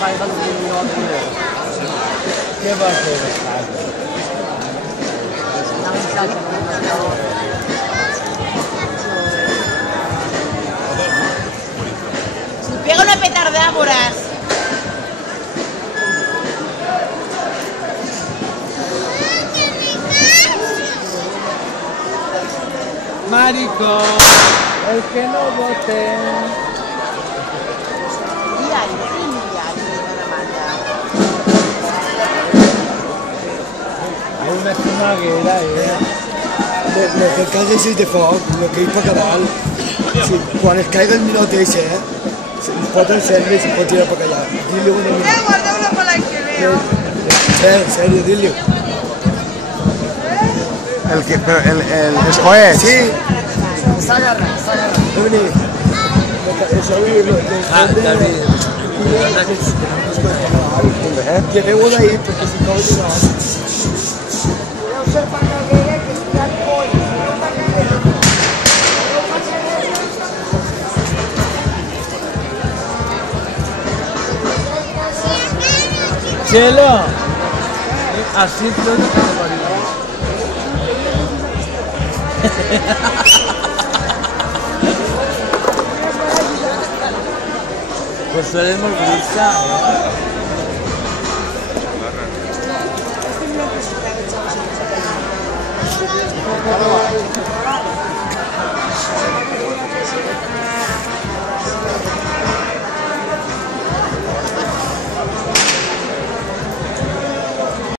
Què va fer de Si pega una petardada, veuràs. Maricón, el que no vote. Hay una xumaguera, Lo que cagues és de foc, el que hi per davant. Sí, quan es caiga el minut ese, pot encendre i se pot tirar per allà. Dile una mica. Guardeu-la per l'any que ve. En serio, dile. El escoet. Sí. S'agarra. Vení. Això ho diu. David. Lleveu-ho d'ahir perquè si cau de nou. Cielo, así todo. Pues tú eres muy brisa.